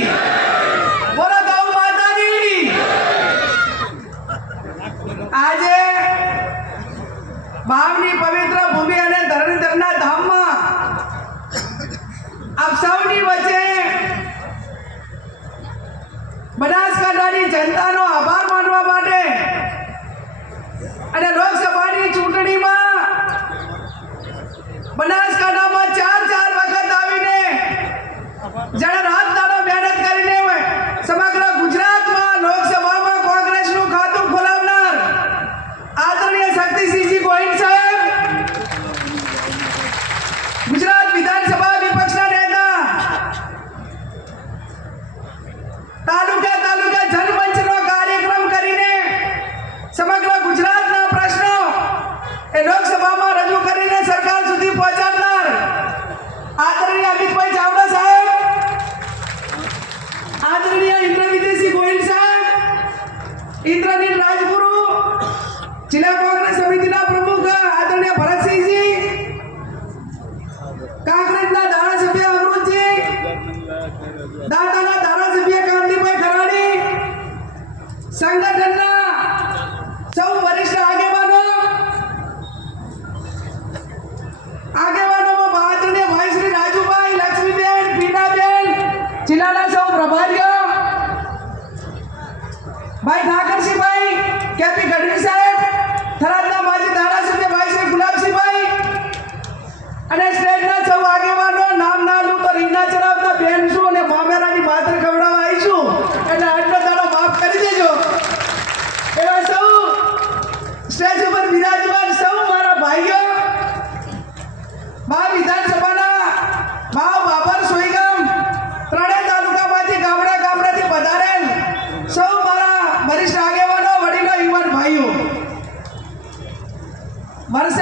બોલો ગૌ માતાની। આજે ભાવની પવિત્ર ભૂમિ અને ધરણીધરના ધામમાં આપ સૌની વચ્ચે બનાસકાંઠાની જનતાનો આભાર માનવા માટે અને લોકસભાની ચૂંટણીમાં બનાસકાંઠામાં ચાર વખત આવીને જેણે રાત દાડો મહેનત કરીને સમગ્ર ગુજરાતમાં લોકસભામાં કોંગ્રેસનું ખાતું ખોલાવનાર આદરણીય શક્તિસિંહજી ગોહિલ સાહેબ, ગુજરાત વિધાનસભા વિપક્ષના નેતા, તાલુકા જનમંચનો કાર્યક્રમ કરીને સમગ્ર ગુજરાતના પ્રશ્નો એ લોકસભામાં રજૂ કરીને સરકાર સુધી પહોંચાડનાર આદરણીય અમિતભાઈ ચાવડા સાહેબ, આદરણીય ઇન્દ્રવિજયસિંહ ગોહિલ સાહેબ, ઇન્દ્રનીલ રાજગુરુ, જિલ્લા કોંગ્રેસ સમિતિના પ્રમુખ આદરણીય ભરતસિંહજી, કાંકરેજના ધારાસભ્ય અમૃતજી, દાંતાના ધારાસભ્ય કાંતિભાઈ ખરાડી, સંગઠનના સૌ વરિષ્ઠ આગેવાનોમાં આદરણીય ભાઈ શ્રી રાજુભાઈ, લક્ષ્મીબેન, પીનાબેન, જિલ્લાના સૌ પ્રભારીઓ, ભાઈ ઠાકરસિંહભાઈ, કેપી ગઢવી સાહેબ, થરાદના માજી ધારાસભ્ય ભાઈ શ્રી ગુલાબસિંહભાઈ અને સ્ટેટના સૌ આગેવાનો, નામ ના લઉં તો રીંગણા ચડાવતા બેન છું અને મામેરાની માતર ખવડાવવા આવીશું એટલે આટલો દાડો માફ કરી દેજો। એવા સૌ સ્ટેજ ઉપર બિરાજમાન સૌ મારા ભાઈઓ, મા વિધાનસભાના મા બાબર સોઈગામ ત્રણેય તાલુકામાંથી ગામડાથી પધારેલ સૌ મારા વરિષ્ઠ આગેવાનો, વડીલો, યુવાન ભાઈઓ, વર્ષે